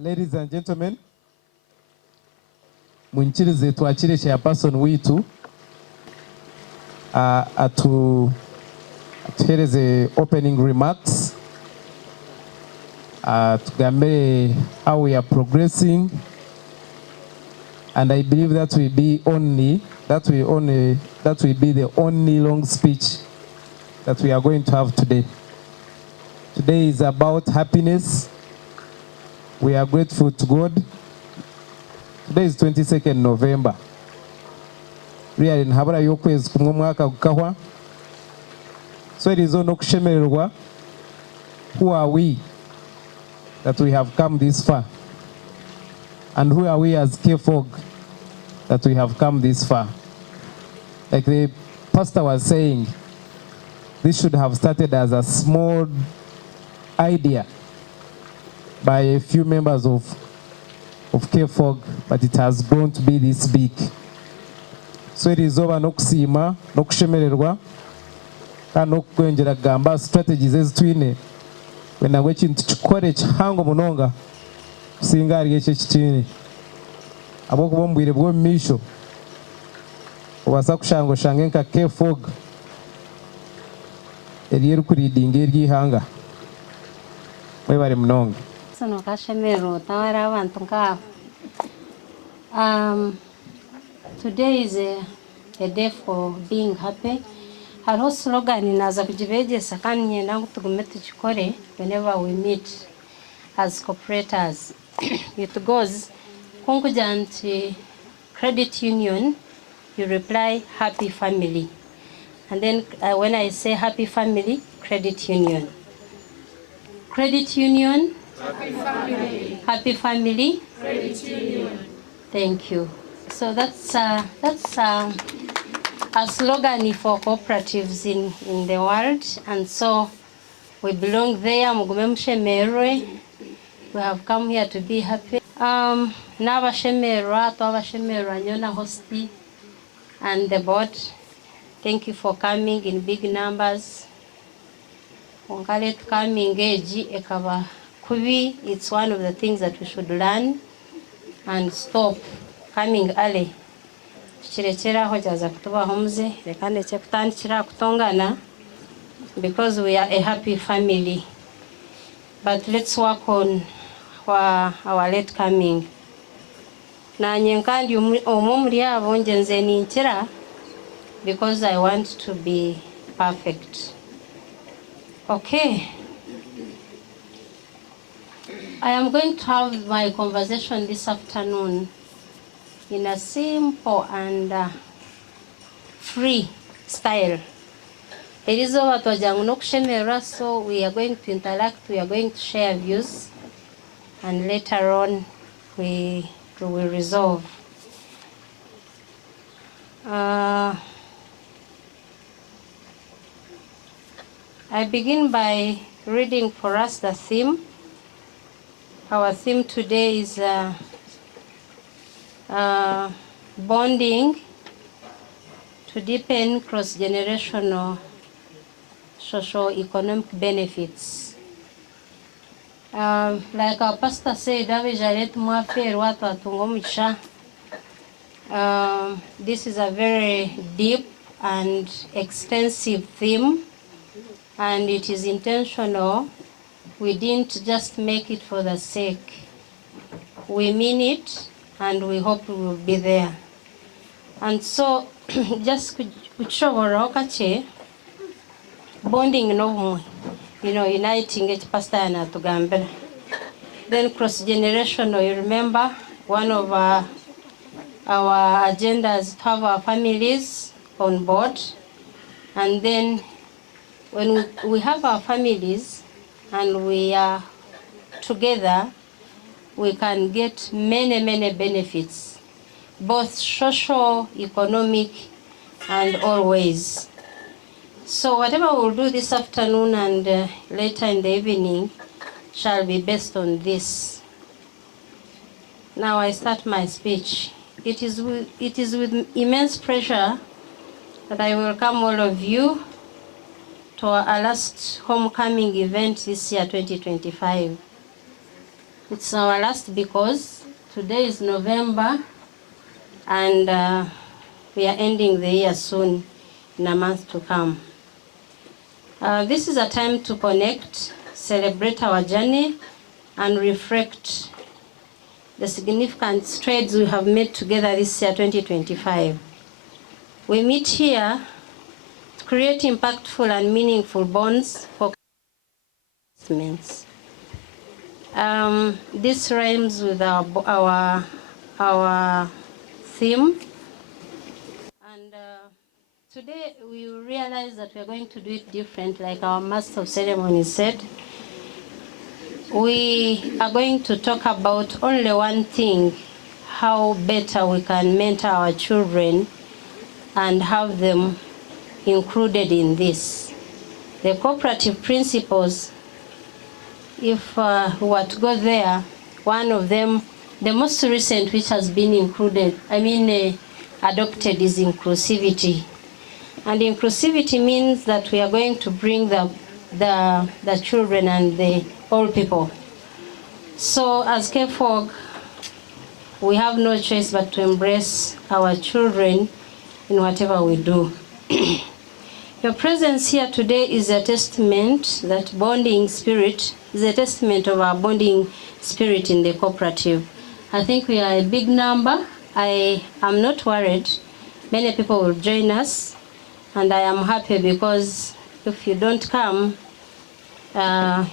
Ladies and gentlemen, munchirize twakire chairperson witu atuhereze opening remarks, tugambe how we are progressing, and I believe that will be the only long speech that we are going to have today. Today is about happiness. We are grateful to God. Today is 22nd November. Really nhabara y'okwezi kumwe mwaka gukahwa. So it is no kushemererwa. Who are we that we have come this far? And who are we as KFOG that we have come this far? Like the pastor was saying, this should have started as a small idea by a few members of KFOG, but it has grown to be this big. So it is over nokusima, nokushemererwa, kandi n'okugwenjera kugamba strategies ezitwine kwenda ngu ekintu kikore kihango munonga kusinga hali ekyo ekitini. Habwokuba omu bwire bw'omu maisho obaasa kushanga oshange nka KFOG eri erikuridinga ery'ihanga. Mwebale munonga. Today is a day for being happy. Hariho slogan naza kugibegesa kandi nyenda ngu tugume tukikore whenever we meet as cooperators. It goes kunkugira nti credit union, you reply happy family, and then when I say happy family, credit union. Credit union, happy family. Happy family, credit union. Thank you. So that's a slogan for cooperatives in the world, and so we belong there. We have come here to be happy. Nabashemerwa nyona hosti and the board. Thank you for coming in big numbers. Coming ekaba kubi, it's one of the things that we should learn and stop coming early. Because we are a happy family. But let's work on our late coming. Because I want to be perfect. Okay. I am going to have my conversation this afternoon in a simple and free style. It is over to Jangunok, so we are going to interact, we are going to share views, and later on we will resolve. I begin by reading for us the theme. Our theme today is bonding to deepen cross-generational socio-economic benefits. Like our pastor said, this is a very deep and extensive theme, and it is intentional. We didn't just make it for the sake. We mean it, and we hope we will be there. And so, just bonding no, uniting each pastor and to gamble. Then cross-generational, you remember, one of our agendas to have our families on board. And then when we have our families and we are together, we can get many benefits, both social, economic, and all ways. So whatever we'll do this afternoon and later in the evening shall be based on this. Now I start my speech. It is with immense pleasure that I welcome all of you to our last homecoming event this year, 2025. It's our last because today is November and we are ending the year soon, in a month to come. This is a time to connect, celebrate our journey, and reflect the significant strides we have made together this year, 2025. We meet here to create impactful and meaningful bonds for investments. This rhymes with our theme, and today we realize that we are going to do it different, like our Master of Ceremony said. We are going to talk about only one thing: how better we can mentor our children and have them included in this. The cooperative principles, if we were to go there, one of them, the most recent which has been adopted is inclusivity. And inclusivity means that we are going to bring the children and the old people. So as KFOG, we have no choice but to embrace our children in whatever we do. Your presence here today is a testament that bonding spirit is a testament of our bonding spirit in the cooperative. I think we are a big number. I am not worried. Many people will join us, and I am happy because if you don't come, I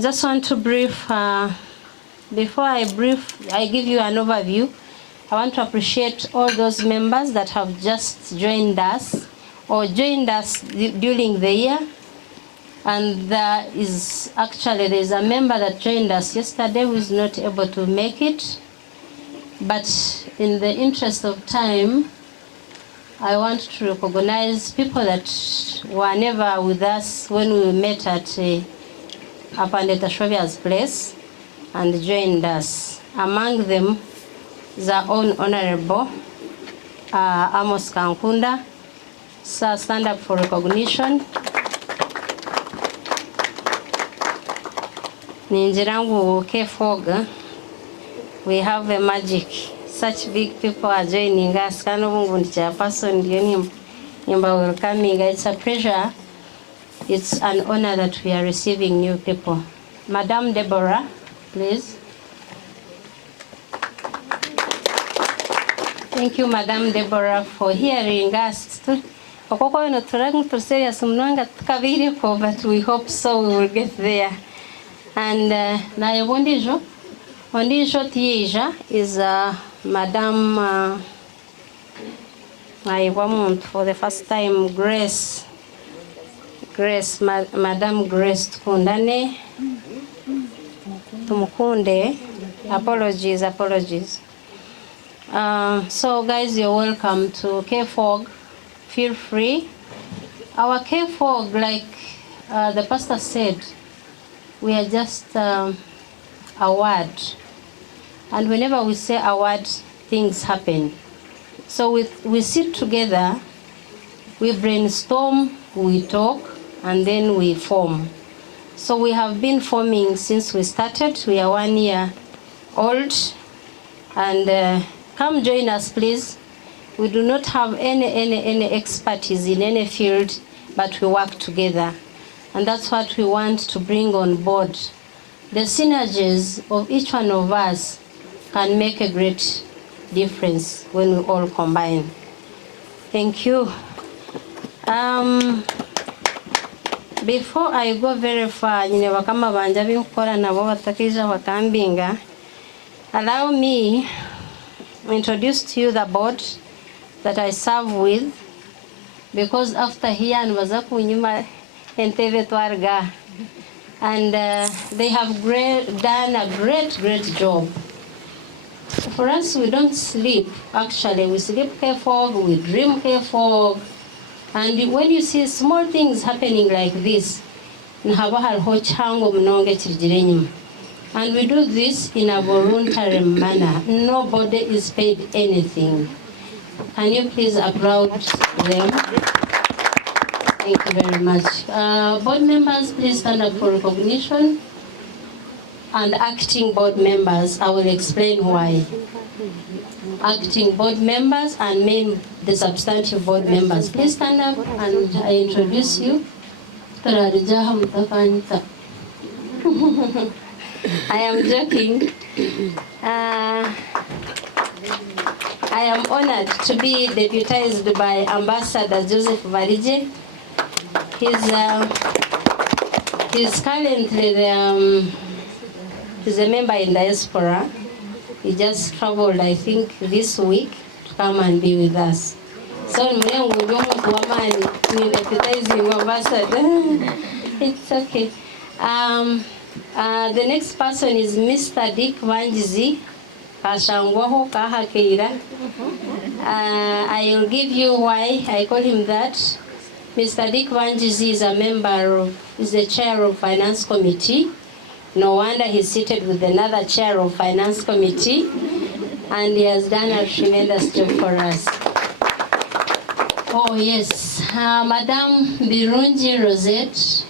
just want to brief, before I give you an overview. I want to appreciate all those members that have just joined us or joined us during the year. And there's a member that joined us yesterday who is not able to make it. But in the interest of time, I want to recognize people that were never with us when we met at Apandeta Shovia's place and joined us. Among them, the own Honorable Amos Kankunda. Sir, stand up for recognition. Ninjirangu KFOG, we have a magic. Such big people are joining us. Chairperson, welcoming. It's a pleasure. It's an honor that we are receiving new people. Madam Deborah, please. Thank you, Madam Deborah, for hearing us. But we hope so we will get there. And Nayabondijo Tieja is Madam for the first time, Madam Grace Tukundane Tumukunde. Apologies. So guys, you're welcome to KFOG. Feel free. Our KFOG, like the pastor said, we are just a word. And whenever we say a word, things happen. So we sit together, we brainstorm, we talk, and then we form. So we have been forming since we started. We are 1 year old. And come join us, please. We do not have any expertise in any field, but we work together. And that's what we want to bring on board. The synergies of each one of us can make a great difference when we all combine. Thank you. Before I go very far, allow me to introduce to you the board that I serve with, because after here and they have done a great job. For us, we don't sleep. Actually, we sleep KFOG, we dream KFOG. And when you see small things happening like this, and we do this in a voluntary manner. Nobody is paid anything. Can you please applaud them? Thank you very much. Board members, please stand up for recognition. And acting board members, I will explain why. Acting board members and the substantive board members. Please stand up and I introduce you. I am joking. I am honored to be deputized by Ambassador Joseph Varije. He's currently he's a member in diaspora. He just traveled, I think, this week to come and be with us. So I'm deputizing Ambassador. It's okay. The next person is Mr. Dick Wanjizi. I'll give you why I call him that. Mr. Dick Wanjizi is is the chair of Finance Committee. No wonder he's seated with another chair of Finance Committee, and he has done a tremendous job for us. Oh yes, Madam Birunji Rosette,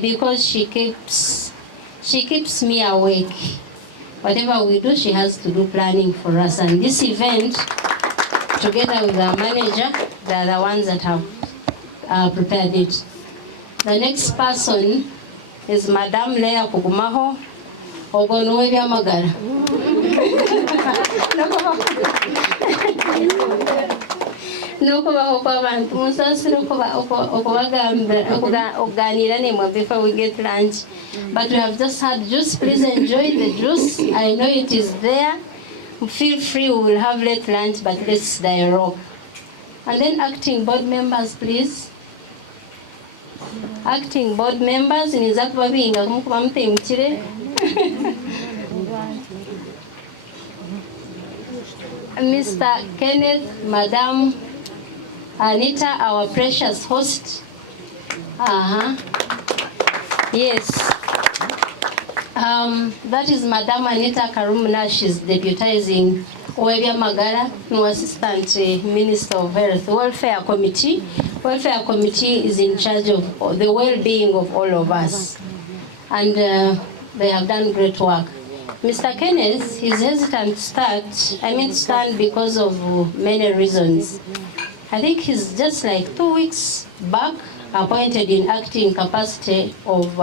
because she keeps me awake. Whatever we do, she has to do planning for us. And this event, together with our manager, they are the ones that have prepared it. The next person is Madam Leah Kugumaho, Ogonuevia Magara. Before we get lunch. But we have just had juice. Please enjoy the juice. I know it is there. Feel free, we will have late lunch, but let's dialogue. And then acting board members, please. Acting board members, Mr. Kenneth, Madam Anita, our precious host. Yes. That is Madam Anita Karumna. She's deputizing Webia Magara, no Assistant Minister of Health. Welfare Committee. Welfare Committee is in charge of the well-being of all of us. And they have done great work. Mr. Kenneth is hesitant to stand because of many reasons. I think he's just like 2 weeks back appointed in acting capacity of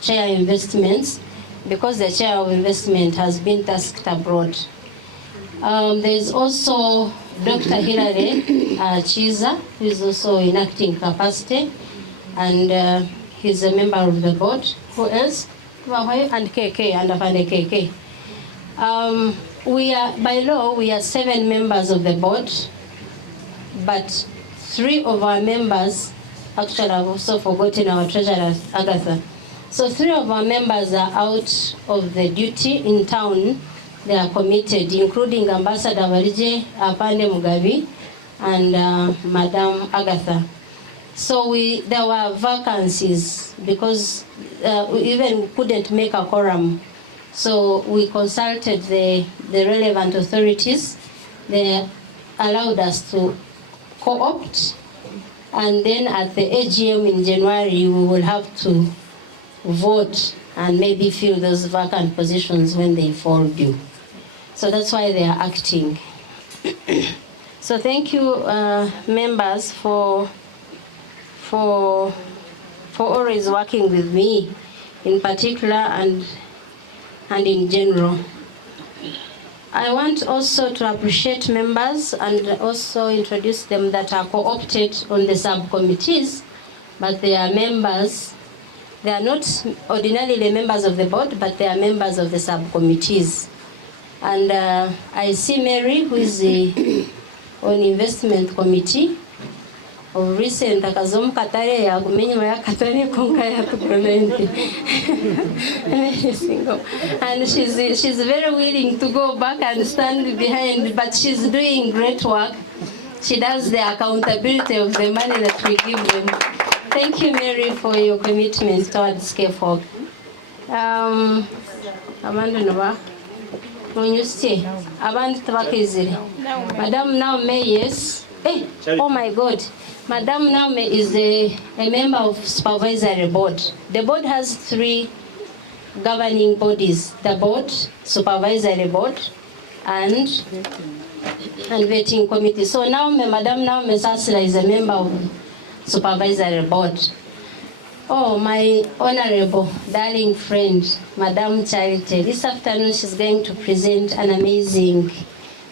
chair investments, because the chair of investment has been tasked abroad. There's also Dr. Hilary CHAIRPERSON, who is also in acting capacity, and he's a member of the board. Who else? And KK, and KK. We are, by law, we are 7 members of the board, but 3 of our members, actually I've also forgotten our treasurer, Agatha. So 3 of our members are out of the duty in town. They are committed, including Ambassador Varije, Apande Mugabi, and Madam Agatha. So there were vacancies because we even couldn't make a quorum. So we consulted the relevant authorities. They allowed us to co-opt, and then at the AGM in January, we will have to vote and maybe fill those vacant positions when they fall due. So that's why they are acting. So thank you, members, for always working with me, in particular and in general. I want also to appreciate members and also introduce them that are co-opted on the subcommittees, but they are members. They are not ordinarily members of the board, but they are members of the subcommittees. And I see Mary, who is on investment committee. Of recent, akazom katare ya kumenywa ya katare konga ya tukolende. And she's very willing to go back and stand behind, but she's doing great work. She does the accountability of the money that we give them. Thank you, Mary, for your commitment towards CAFOG. Amanda Nova, when you stay, Aband Tabakiziri. Madam now may, yes. Oh my God. Madam Naume is a member of supervisory board. The board has 3 governing bodies: the board, supervisory board, and vetting committee. So now Madam Naume Sasila is a member of supervisory board. Oh, my honorable, darling friend, Madam Charity, this afternoon she's going to present an amazing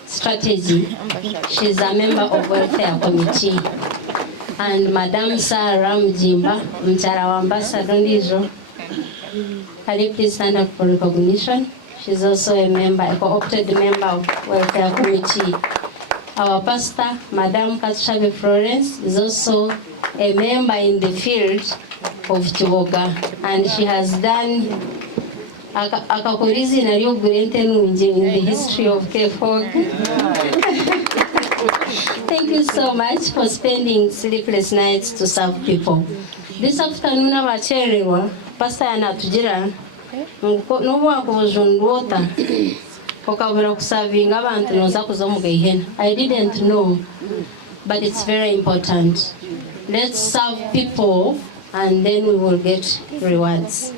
strategy. She's a member of welfare committee. And Madam Sarah Mjimba, Mchara wa Ambassador Ndizo, can you please stand up for recognition? She's also a member, a co-opted member of welfare committee. Our pastor, Madam Katshabe Florence, is also a member in the field of Chiboga, and she has done akakurizi na lyo gurente nunji in the history of KFOG. Thank you so much for spending sleepless nights to serve people. This afternoon abacherewa pastor anatujira nuwa kuzunduota okabura kuservinga abantu noza kuzomuga ihena. I didn't know, but it's very important. Let's serve people and then we will get rewards.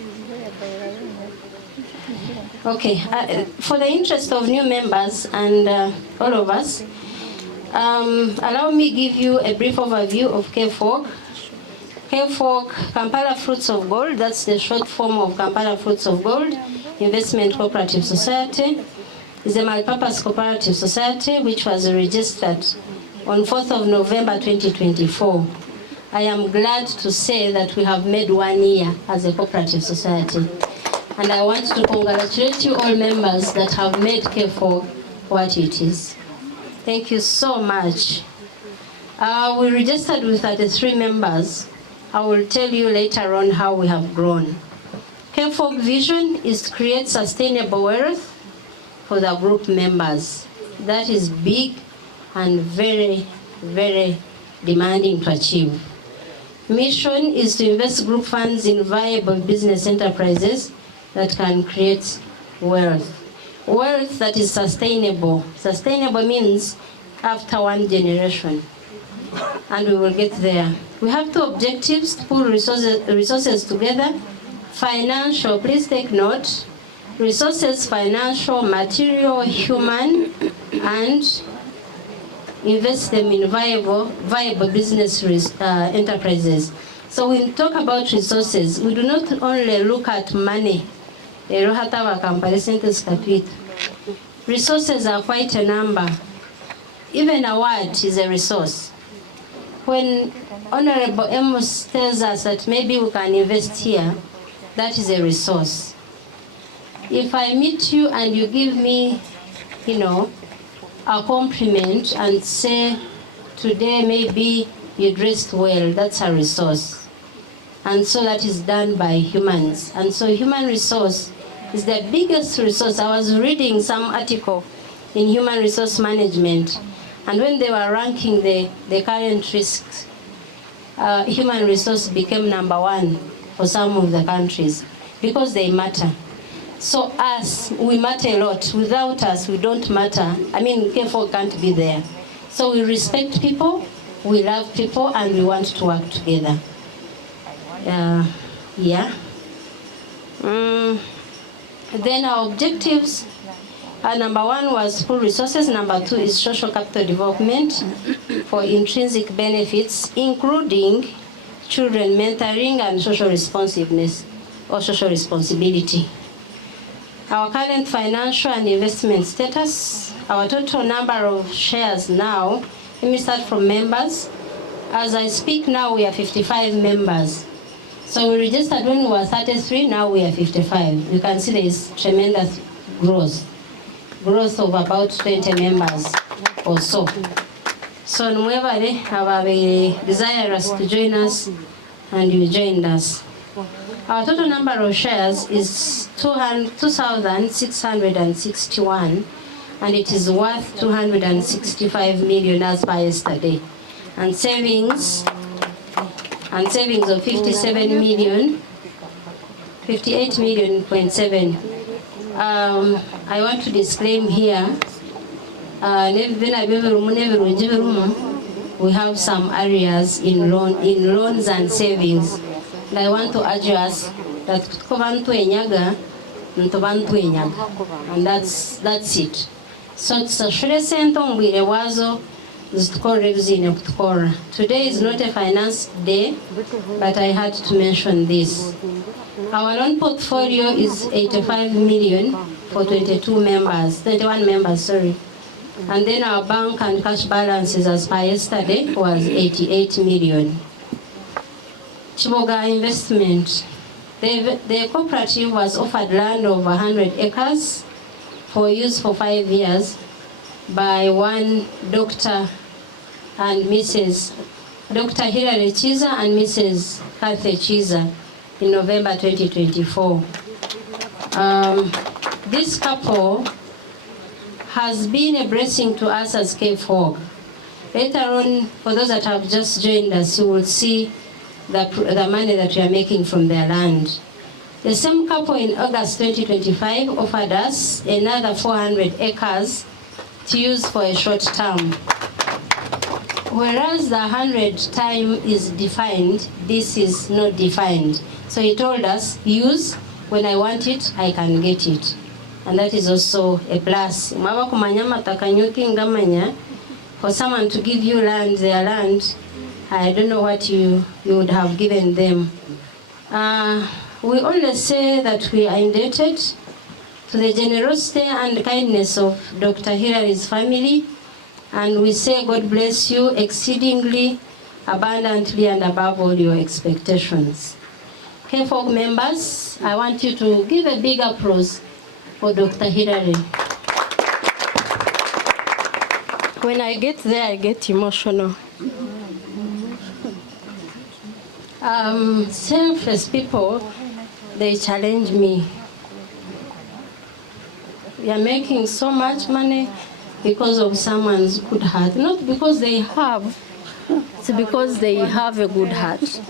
Okay, for the interest of new members and all of us, allow me give you a brief overview of KFOG. KFOG, Kampala Fruits of Gold, that's the short form of Kampala Fruits of Gold Investment Cooperative Society, is a multi-purpose cooperative society which was registered on 4th of November 2024. I am glad to say that we have made 1 year as a cooperative society. And I want to congratulate you all members that have made KFOG what it is. Thank you so much. We registered with 33 members. I will tell you later on how we have grown. KFOG vision is to create sustainable wealth for the group members. That is big and very, very demanding to achieve. Mission is to invest group funds in viable business enterprises that can create wealth. Wealth that is sustainable. Sustainable means after 1 generation. And we will get there. We have 2 objectives to pull resources together. Financial, please take note. Resources, financial, material, human, and invest them in viable business enterprises. So when we talk about resources, we do not only look at money. Resources are quite a number. Even a word is a resource. When Honorable Amos tells us that maybe we can invest here, that is a resource. If I meet you and you give me, a compliment and say, today maybe you dressed well, that's a resource. And so that is done by humans. And so human resource is the biggest resource. I was reading some article in human resource management, and when they were ranking the current risks, human resource became number 1 for some of the countries because they matter. So us, we matter a lot. Without us, we don't matter. KFOG can't be there. So we respect people, we love people, and we want to work together. Then our objectives, number 1 was full resources, number 2 is social capital development for intrinsic benefits, including children mentoring and social responsiveness or social responsibility. Our current financial and investment status, our total number of shares now, let me start from members. As I speak now, we are 55 members. So we registered when we were 33, now we are 55. You can see there is tremendous growth of about 20 members or so. So whoever have a desirous to join us, and you joined us. Our total number of shares is 2,661, and it is worth 265 million as per yesterday. And savings of 58 million. I want to disclaim here, we have some areas in loans and savings. And I want to urge us that and that's it. So tusashure sente ombwire bwazo zitukore bizine kutukora. Today is not a finance day, but I had to mention this. Our loan portfolio is 85 million for 21 members, sorry. And then our bank and cash balances as per yesterday was 88 million. Chiboga investment. The cooperative was offered land of 100 acres for use for 5 years by one Dr. and Mrs. Dr. Hilary CHAIRPERSON and Mrs. CHAIRPERSON-MRS in November 2024. This couple has been a blessing to us as K4. Later on, for those that have just joined us, you will see the money that we are making from their land. The same couple in August 2025 offered us another 400 acres to use for a short term. Whereas the 100 time is defined, this is not defined. So he told us, use, when I want it, I can get it. And that is also a plus. For someone to give you land, their land, I don't know what you would have given them. We always say that we are indebted to the generosity and kindness of Dr. Hilary's family, and we say God bless you exceedingly, abundantly, and above all your expectations. K4 members, I want you to give a big applause for Dr. Hilary. When I get there, I get emotional. Selfless people, they challenge me. We are making so much money because of someone's good heart. Not because they have, it's because they have a good heart.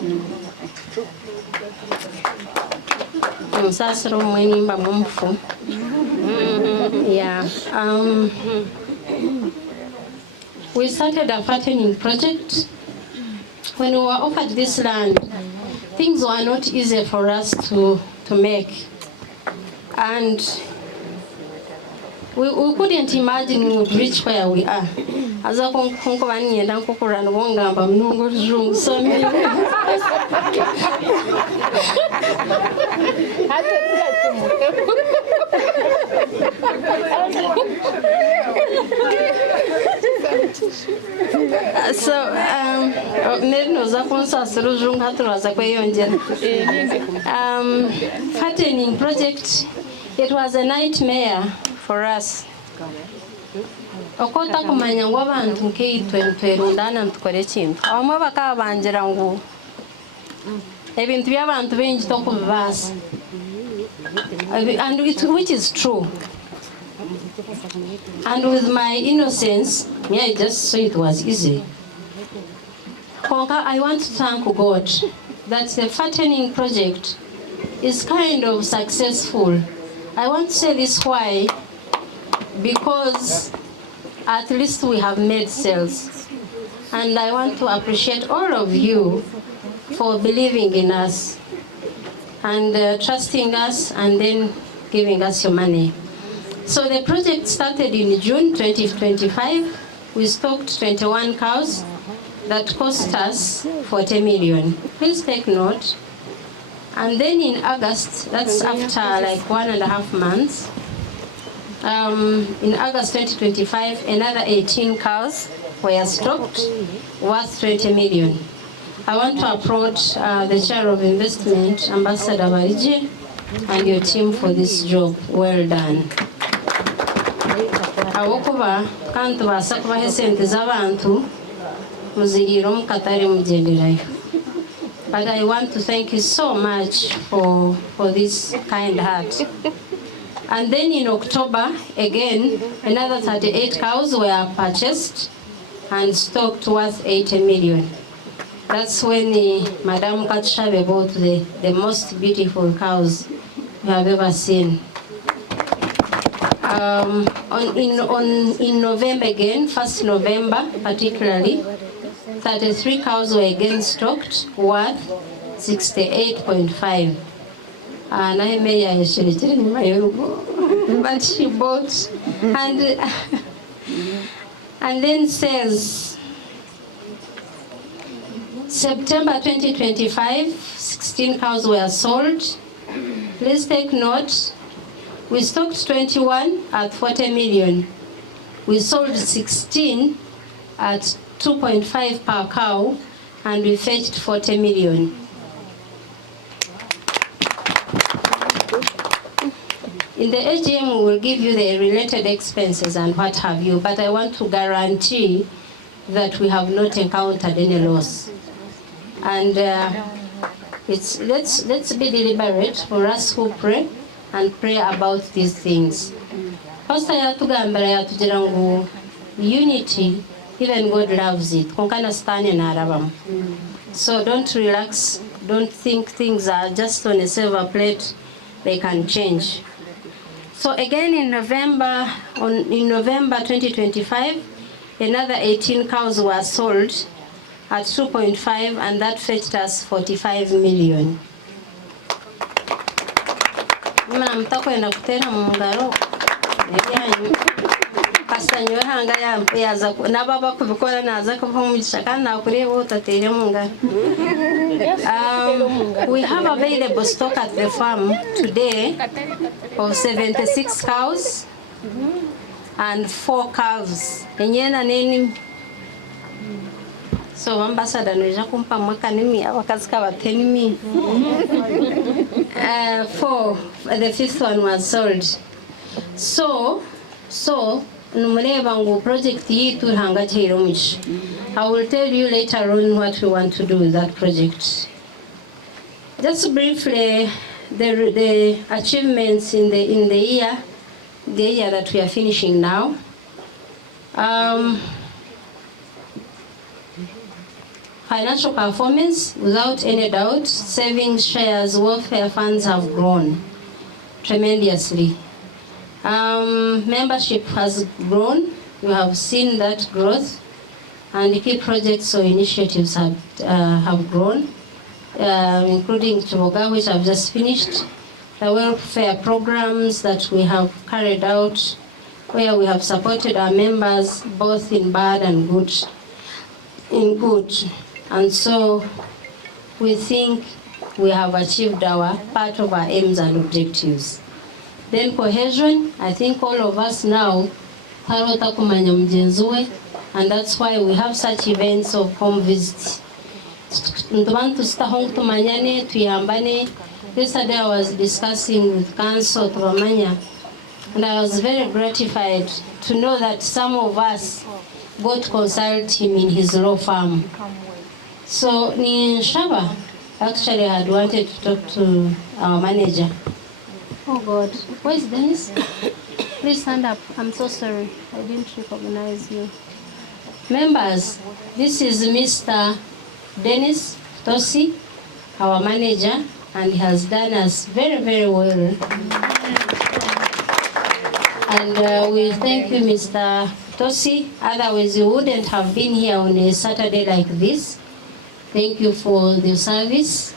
Yeah. We started a fattening project. When we were offered this land, things were not easy for us to make. And we couldn't imagine we would reach where we are. As a fattening project, it was a nightmare for us. Okota kumanya ngo abantu nk'itwerundana ntukore kintu abamwe bakabangira ngo ebintu by'abantu bengi tokubibasa, and which is true. And with my innocence, I just saw it was easy. I want to thank God that the fattening project is kind of successful. I want to say this why, because at least we have made sales. And I want to appreciate all of you for believing in us and trusting us and then giving us your money. So the project started in June 2025. We stocked 21 cows that cost us 40 million. Please take note. And then in August, that's after like 1.5 months, in August 2025, another 18 cows were stocked, worth 20 million. I want to approach the Chair of Investment, Ambassador Barije, and your team for this job. Well done. Awokuba kantu basa kubaha sente z'abantu muziriro mukatari mugenderayo. But I want to thank you so much for this kind heart. And then in October, again, another 38 cows were purchased and stocked worth 80 million. That's when Madam Katshabe bought the most beautiful cows you have ever seen. In November again, 1st November particularly, 33 cows were again stocked worth 68.5. But she bought and then says September 2025, 16 cows were sold. Please take note, we stocked 21 at 40 million. We sold 16 at 2.5 per cow, and we fetched 40 million. In the AGM, we will give you the related expenses and what have you, but I want to guarantee that we have not encountered any loss. And let's be deliberate for us who pray and pray about these things. Pastor yatugambira yatugira ngu unity, even God loves it. Konkana stane na arabamu. So don't relax, don't think things are just on a silver plate, they can change. So again in November 2025, another 18 cows were sold at 2.5, and that fetched us 45 million. Mtakwenda kutera mu ngaro kasanyo hanga yaza na baba kubikora naza kuva mu gishaka na kureba utatere mu ngaro. We have available stock at the farm today of 76 cows and 4 calves. Enyena nini. So ambassador nja kumpa mwaka nimi abakazi kabatenimi. 4, the 5th one was sold. So numureba ngo project yitu hanga chiro much. I will tell you later on what we want to do with that project. Just briefly, the achievements in the year that we are finishing now. Financial performance, without any doubt, savings, shares, welfare funds have grown tremendously. Membership has grown. You have seen that growth, and the key projects or initiatives have grown, including Chiboga, which I've just finished, the welfare programs that we have carried out, where we have supported our members both in bad and good. And so we think we have achieved our part of our aims and objectives. Then cohesion, I think all of us now, and that's why we have such events of home visits. Yesterday I was discussing with Council Tubamanya, and I was very gratified to know that some of us got to consult him in his law firm. So Shaba actually had wanted to talk to our manager. Oh God, where is Dennis? Please stand up. I'm so sorry, I didn't recognize you. Members, this is Mr. Dennis Tosi, our manager, and he has done us very, very well. And we thank you, Mr. Tosi. Otherwise, you wouldn't have been here on a Saturday like this. Thank you for the service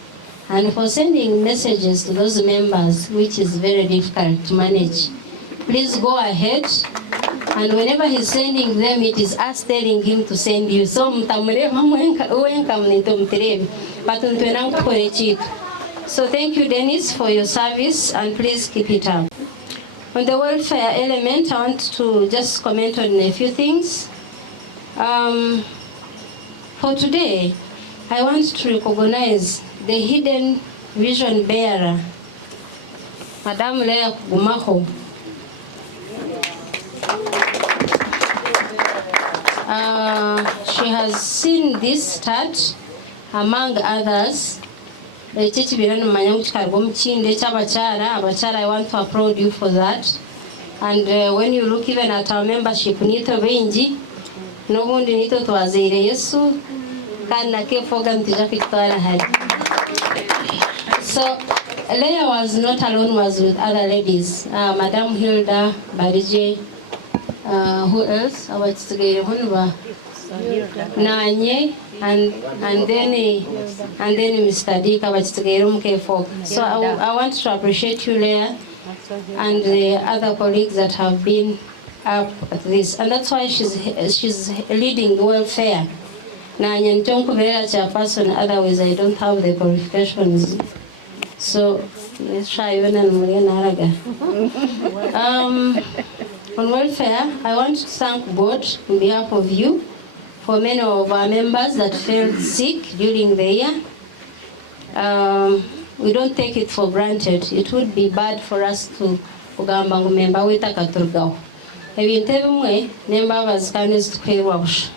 and for sending messages to those members, which is very difficult to manage. Please go ahead, and whenever he's sending them, it is us telling him to send you. So thank you, Dennis, for your service, and please keep it up. On the welfare element, I want to just comment on a few things. For today, I want to recognize the hidden vision bearer, Madam Leah Gumaho. She has seen this start, among others. I want to applaud you for that. And when you look even at our membership, Nito Benji, no one Nito to Azere Yesu, so Leah was not alone, was with other ladies. Madam Hilda Barije, who else? Nanye, and then Mr. Dika bachitegeera K4. So I want to appreciate you, Leah, and the other colleagues that have been up at this, and that's why she's leading welfare. Now, chairperson, otherwise I don't have the qualifications. So let's try on welfare, I want to thank God on behalf of you for many of our members that fell sick during the year. We don't take it for granted. It would be bad for us to kugamba ngu member wetakaturgaho ebintu ebimwe nembabazi kandi zitukwerwa busha.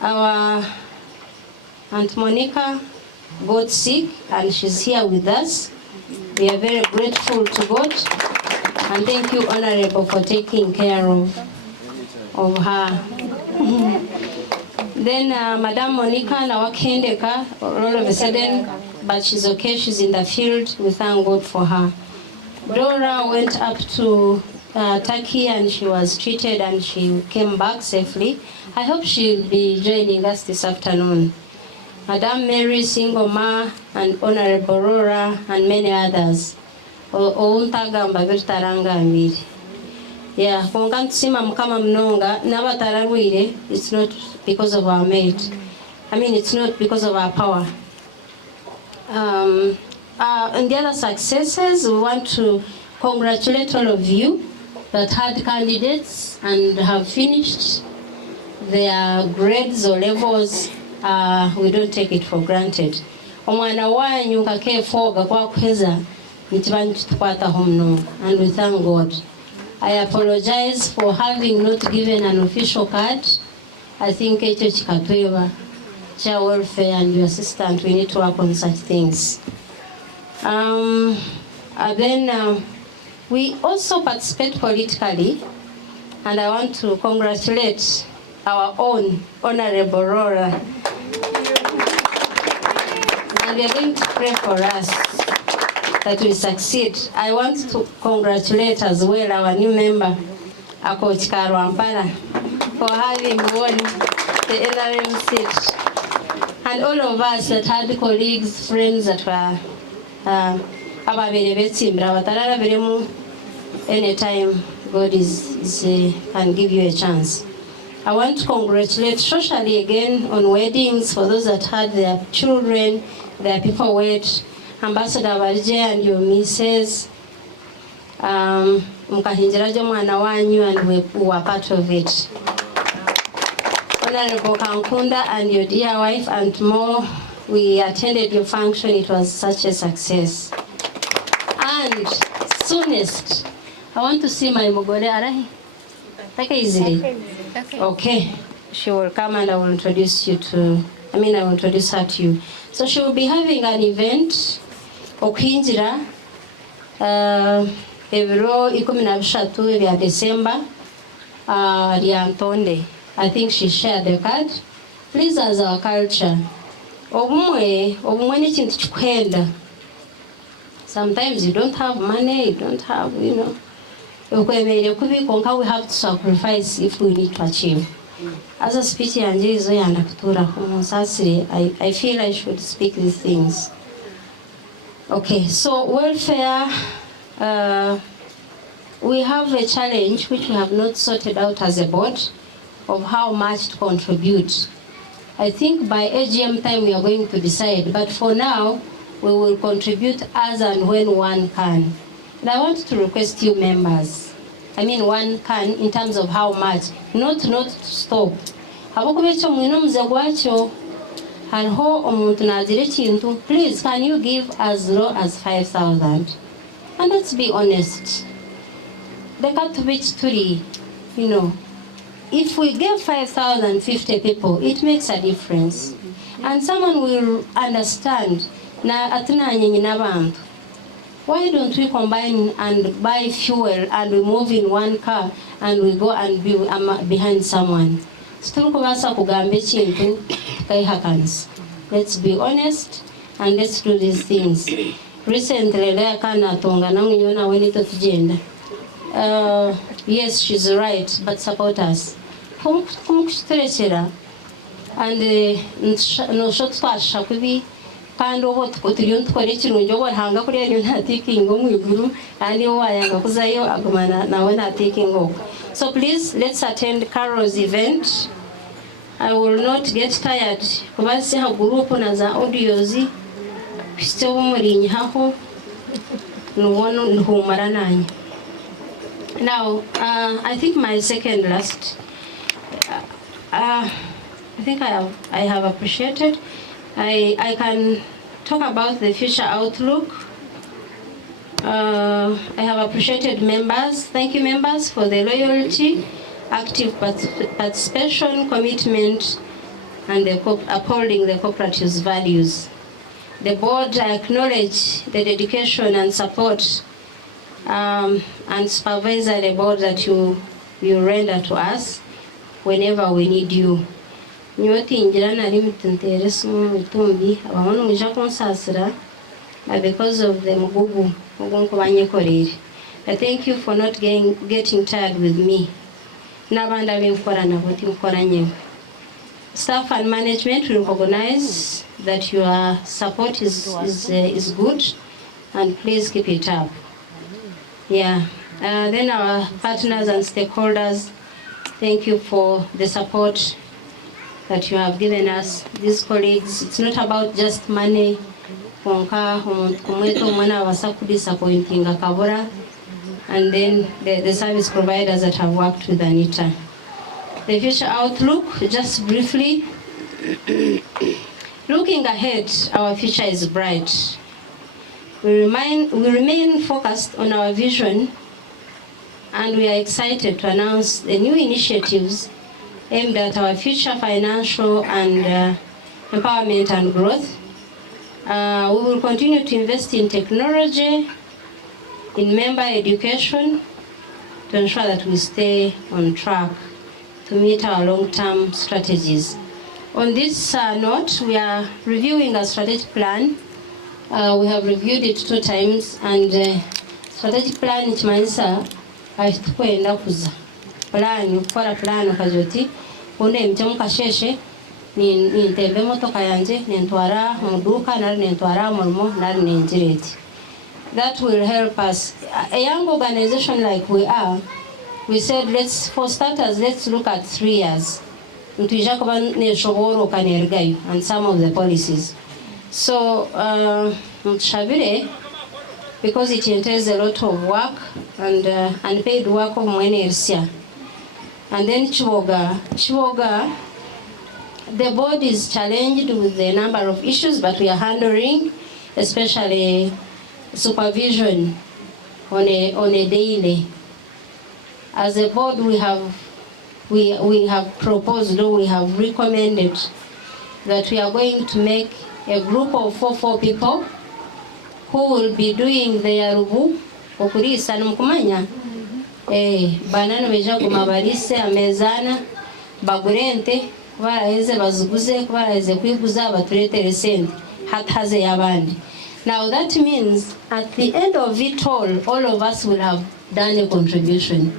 Our Aunt Monica got sick and she's here with us. We are very grateful to God, and thank you, Honorable, for taking care of her. Then Madam Monica Nawakendeka, all of a sudden, but she's okay, she's in the field. We thank God for her. Dora went up to Turkey and she was treated and she came back safely. I hope she'll be joining us this afternoon. Madam Mary Singoma and Honorable Rora and many others. Yeah, it's not because of our mate. It's not because of our power. And the other successes, we want to congratulate all of you that had candidates and have finished their grades or levels. We don't take it for granted. Omwana wanyu kakefoga kwa kweza ntibanyu tukwataho mnongo, and we thank God. I apologize for having not given an official card. I think echo chikatwewa cha welfare and your assistant, we need to work on such things. Then we also participate politically, and I want to congratulate our own Honorable Rora. And we are going to pray for us that we succeed. I want to congratulate as well our new member, Coach Karwampara, for having won the NRM seat. And all of us that had colleagues, friends that were anytime God can give you a chance. I want to congratulate socially again on weddings for those that had their children, their people wed. Ambassador Barje and your missus, mkahinjirajo mwana wanyu, and we were part of it. Honorable Kankunda and your dear wife and more, we attended your function. It was such a success. And soonest, I want to see my Mogore Arahi. Take it easily. Okay. She will come and I will introduce you to, I will introduce her to you. So she will be having an event, Okinjira, Ebro 13 ya December, Riantonde. I think she shared the card. Please, as our culture, sometimes you don't have money, you don't have, we have to sacrifice if we need to achieve. As a speech, I feel I should speak these things. Okay, so welfare, we have a challenge which we have not sorted out as a board of how much to contribute. I think by AGM time we are going to decide, but for now, we will contribute as and when one can. And I want to request you members, one can in terms of how much, not to stop. Please, can you give as low as 5,000? And let's be honest. If we give 5,050 people, it makes a difference. And someone will understand. Why don't we combine and buy fuel and we move in one car and we go and be behind someone? Let's be honest and let's do these things. Recently, yes, she's right, but support us. and no shot twasha kubi kandi obo turiyo tukore kirungi obo hanga kuri ariyo nta taking mu iguru kandi wayanga kuzayo agumana nawe nta taking. So please, let's attend Carol's event. I will not get tired kuba si ha group na za audios still muri haho nuwono nhumara nanyi. Now I think my second last I think I have appreciated. I can talk about the future outlook. I have appreciated members. Thank you, members, for the loyalty, active participation, commitment, and upholding the cooperative's values. The board, I acknowledge the dedication and support and supervisory board that you render to us whenever we need you. Nyoti injirana limitinteresu mutumbi abahonu mwisha konsasira because of the mugugu mugunku banyekorere. I thank you for not getting tired with me. Nabanda bimkora na boti mkora nyewe. Staff and management will recognize that your support is good, and please keep it up. Yeah. Then our partners and stakeholders, thank you for the support that you have given us. These colleagues, it's not about just money. And then the service providers that have worked with Anita. The future outlook, just briefly. Looking ahead, our future is bright. We remain focused on our vision, and we are excited to announce the new initiatives aimed at our future financial and empowerment and growth. We will continue to invest in technology, in member education, to ensure that we stay on track to meet our long-term strategies. On this note, we are reviewing a strategic plan. We have reviewed it 2 times, and strategic plan ichimanisa aitukwenda kuza plan ukora plan ukazoti une mtemu kasheshe ni ntembe motoka yanje nentwara muduka nari nentwara mulmo nari nenjireti. That will help us. A young organization like we are, we said for starters, let's look at 3 years. And some of the policies. So, Shabire, because it entails a lot of work and unpaid work of Mwenersia. And then Chivoga, the board is challenged with a number of issues, but we are handling, especially supervision on a daily. As a board, we have proposed, or we have recommended that we are going to make a group of 4 people who will be doing the yarubu okurisa n'umukumanya banana beja kumabarise amezana bagurente baraheze bazuguze baraheze kwiguza baturetere sente hataze yabandi. Now that means at the end of it all of us will have done a contribution.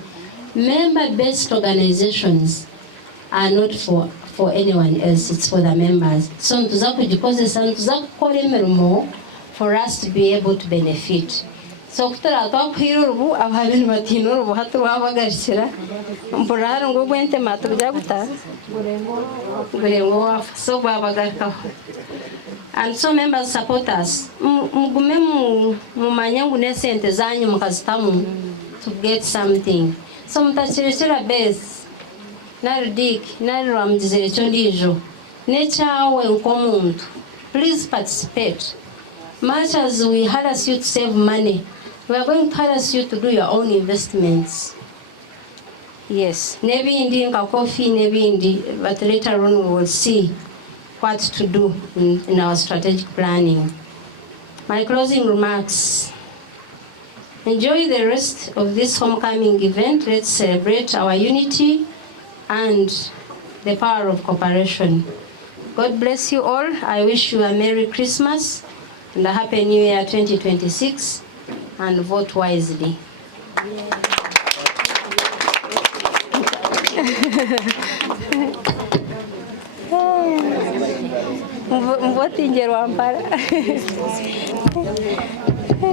Member-based organizations are not for anyone else, it's for the members. So for us to be able to benefit. So and so members support us. To get something. So mutachirechera base naridik naramjizire chondijo nechawe nkomuntu. Please participate. Much as we harass you to save money, we are going to harass you to do your own investments. Yes, maybe in coffee, maybe in but later on we will see what to do in our strategic planning. My closing remarks. Enjoy the rest of this homecoming event. Let's celebrate our unity and the power of cooperation. God bless you all. I wish you a Merry Christmas and a Happy New Year 2026, and vote wisely. Mboti nje Rwampara.